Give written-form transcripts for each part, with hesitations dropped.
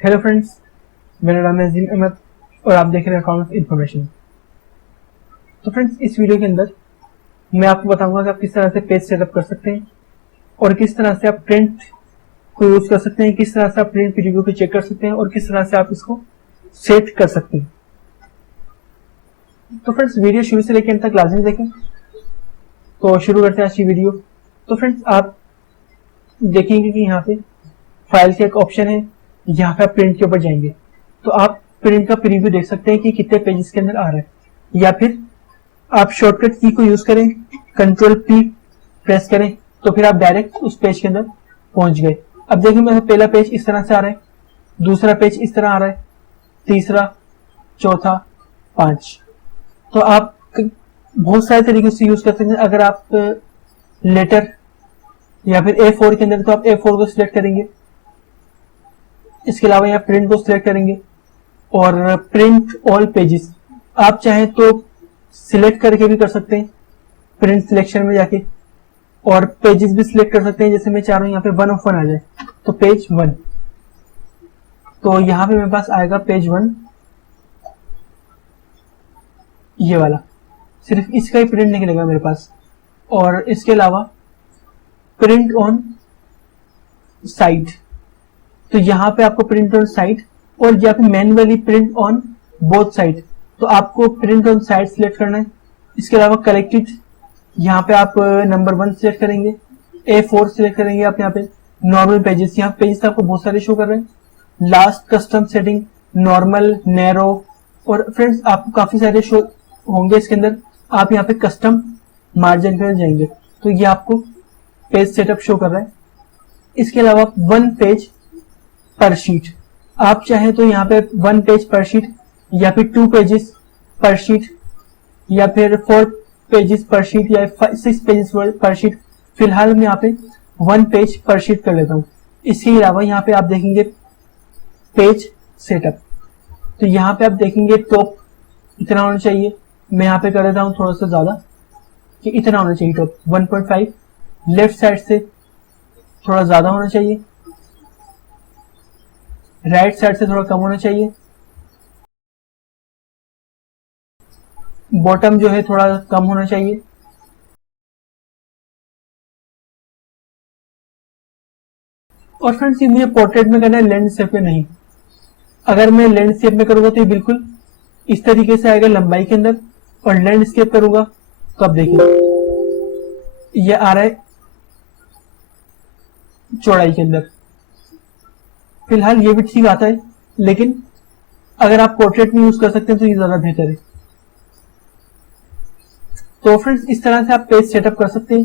Hello friends, मेरा नाम है अजीम अहमद और आप देख रहे हैं अकाउंट इन्फॉर्मेशन। तो फ्रेंड्स, इस वीडियो के अंदर मैं आपको बताऊंगा कि आप किस तरह से पेज सेटअप कर सकते हैं और किस तरह से आप प्रिंट को यूज कर सकते हैं, किस तरह से आप प्रिंट प्रीव्यू को चेक कर सकते हैं और किस तरह से आप इसको सेट कर सकते हैं। तो फ्रेंड्स, वीडियो शुरू से लेकर अंत तक लाजमी देखें। तो शुरू करते हैं आज की वीडियो। तो फ्रेंड्स, आप देखेंगे कि यहाँ पे फाइल का एक ऑप्शन है, यहाँ पे आप प्रिंट के ऊपर जाएंगे तो आप प्रिंट का प्रीव्यू देख सकते हैं कि कितने पेजेस के अंदर आ रहा है, या फिर आप शॉर्टकट की को यूज करें, कंट्रोल पी प्रेस करें तो फिर आप डायरेक्ट उस पेज के अंदर पहुंच गए। अब देखिए, मेरा पहला पेज इस तरह से आ रहा है, दूसरा पेज इस तरह आ रहा है, तीसरा, चौथा, 5। तो आप बहुत सारे तरीके से यूज कर सकते हैं। अगर आप लेटर या फिर A4 के अंदर तो आप A4 को सिलेक्ट करेंगे, इसके अलावा यहाँ प्रिंट को सिलेक्ट करेंगे और प्रिंट ऑल पेजेस आप चाहें तो सिलेक्ट करके भी कर सकते हैं प्रिंट सिलेक्शन में जाके, और पेजेस भी सिलेक्ट कर सकते हैं। जैसे मैं चाह रहा हूँ यहाँ पे 1 ऑफ 1 आ जाए तो पेज 1, तो यहाँ पे मेरे पास आएगा पेज 1, ये वाला, सिर्फ इसका ही प्रिंट निकलेगा मेरे पास। और इसके अलावा प्रिंट ऑन साइड, तो यहाँ पे आपको प्रिंट ऑन साइड और या फिर manually print on both side, तो आपको प्रिंट ऑन साइड सिलेक्ट करना है। इसके अलावा कलेक्टेड, यहाँ पे आप नंबर 1 सिलेक्ट करेंगे, A4 सिलेक्ट करेंगे आप यहाँ पे। नॉर्मल पेजेस, यहाँ पेजेस आपको बहुत सारे शो कर रहे हैं। Last custom setting, normal, narrow, और फ्रेंड्स आपको काफी सारे शो होंगे इसके अंदर। आप यहाँ पे कस्टम मार्जिन पे जाएंगे तो ये आपको पेज सेटअप शो कर रहा है। इसके अलावा 1 पेज पर शीट, आप चाहे तो यहाँ पे 1 पेज पर शीट या फिर 2 पेजेस पर शीट या फिर 4 पेजेस पर शीट या 6 पेजेस पर शीट। फिलहाल मैं यहाँ पे 1 पेज पर शीट कर लेता हूँ। इसके अलावा यहाँ पे आप देखेंगे पेज सेटअप, तो यहाँ पे आप देखेंगे टॉप इतना होना चाहिए। मैं यहाँ पे कर देता हूँ थोड़ा सा ज्यादा कि इतना होना चाहिए टॉप 1.5। लेफ्ट साइड से थोड़ा ज्यादा होना चाहिए, राइट साइड से थोड़ा कम होना चाहिए, बॉटम जो है थोड़ा कम होना चाहिए। और फ्रेंड्स, ये मुझे पोर्ट्रेट में करना है, लैंडस्केप में नहीं। अगर मैं लैंडस्केप में करूंगा तो ये बिल्कुल इस तरीके से आएगा लंबाई के अंदर, और लैंडस्केप करूंगा तो आप देखिए ये आ रहा है चौड़ाई के अंदर। फिलहाल ये भी ठीक आता है, लेकिन अगर आप पोर्ट्रेट में यूज कर सकते हैं तो ये ज्यादा बेहतर है। तो फ्रेंड्स, इस तरह से आप पेज सेटअप कर सकते हैं।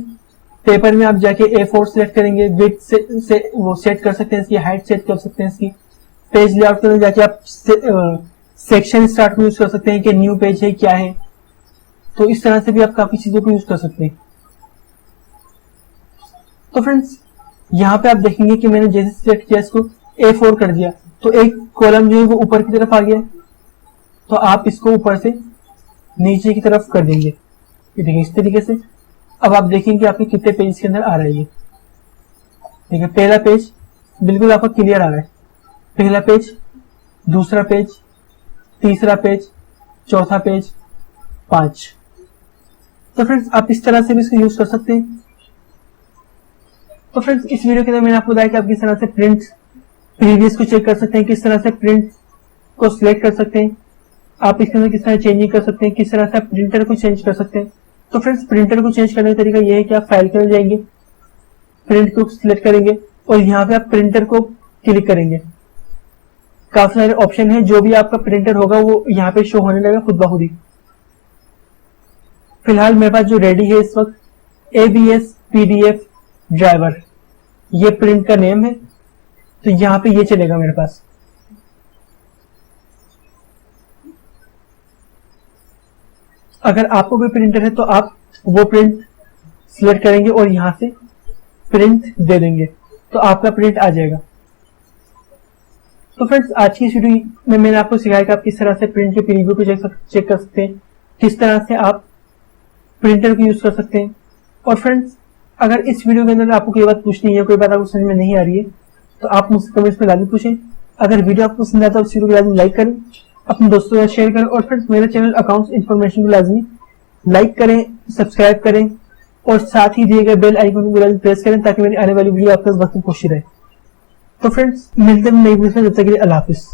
पेपर में आप जाके A4 सिलेक्ट करेंगे, विड्थ से वो सेट कर सकते हैं, इसकी हाइट सेट कर सकते हैं इसकी। पेज लेआउट के अंदर जाके आप सेक्शन स्टार्ट में यूज कर सकते हैं कि न्यू पेज है क्या है। तो इस तरह से भी आप काफी चीजों को यूज कर सकते हैं। तो फ्रेंड्स, यहाँ पे आप देखेंगे कि मैंने जैसे सिलेक्ट किया इसको A4 कर दिया तो एक कॉलम जो है वो ऊपर की तरफ आ गया, तो आप इसको ऊपर से नीचे की तरफ कर देंगे, ये देखिए इस तरीके से। अब आप देखेंगे आपके कितने पेज के अंदर आ रहा है ये। देखिए, पहला पेज बिल्कुल आपका क्लियर आ रहा है, पहला पेज, दूसरा पेज, तीसरा पेज, चौथा पेज, 5। तो फ्रेंड्स, आप इस तरह से भी इसको यूज कर सकते हैं। तो फ्रेंड्स, इस वीडियो के अंदर मैंने आपको बताया कि आप किस तरह से प्रिंट प्रीवियस को चेक कर सकते हैं, किस तरह से प्रिंट को सिलेक्ट कर सकते हैं, आप इसके अंदर किस तरह चेंजिंग कर सकते हैं, किस तरह से आप प्रिंटर को चेंज कर सकते हैं। तो फ्रेंड्स, प्रिंटर को चेंज करने का तरीका यह है कि आप फाइल के अंदर जाएंगे, प्रिंट को सिलेक्ट करेंगे और यहाँ पे आप प्रिंटर को क्लिक करेंगे। काफी सारे ऑप्शन है, जो भी आपका प्रिंटर होगा वो यहाँ पे शो होने लगेगा खुद ब खुद ही। फिलहाल मेरे पास जो रेडी है इस वक्त ABS PDF ड्राइवर, ये प्रिंट का नेम है, तो यहाँ पे ये चलेगा मेरे पास। अगर आपको कोई प्रिंटर है तो आप वो प्रिंट सिलेक्ट करेंगे और यहां से प्रिंट दे देंगे तो आपका प्रिंट आ जाएगा। तो फ्रेंड्स, आज की वीडियो में मैंने आपको सिखाया कि आप किस तरह से प्रिंट के प्रीव्यू को चेक कर सकते हैं, किस तरह से आप प्रिंटर को यूज कर सकते हैं। और फ्रेंड्स, अगर इस वीडियो के अंदर आपको कोई बात पूछनी है, कोई बात आपको समझ में नहीं आ रही है, तो आप मुझसे कमेंट्स में लाजमी पूछें। अगर वीडियो आपको पसंद आता है तो वीडियो को लाजमी लाइक करें, अपने दोस्तों के साथ शेयर करें और फ्रेंड्स मेरे चैनल अकाउंट्स इन्फॉर्मेशन को लाजमी लाइक करें, सब्सक्राइब करें और साथ ही दिए गए बेल आइकन को लाजमी प्रेस करें ताकि मेरी आने वाली वीडियो आपके वक्त पहुंची रहे। तो फ्रेंड्स मिलते हैं नई वीडियो में, जब तक के लिए अल्लाह हाफिज।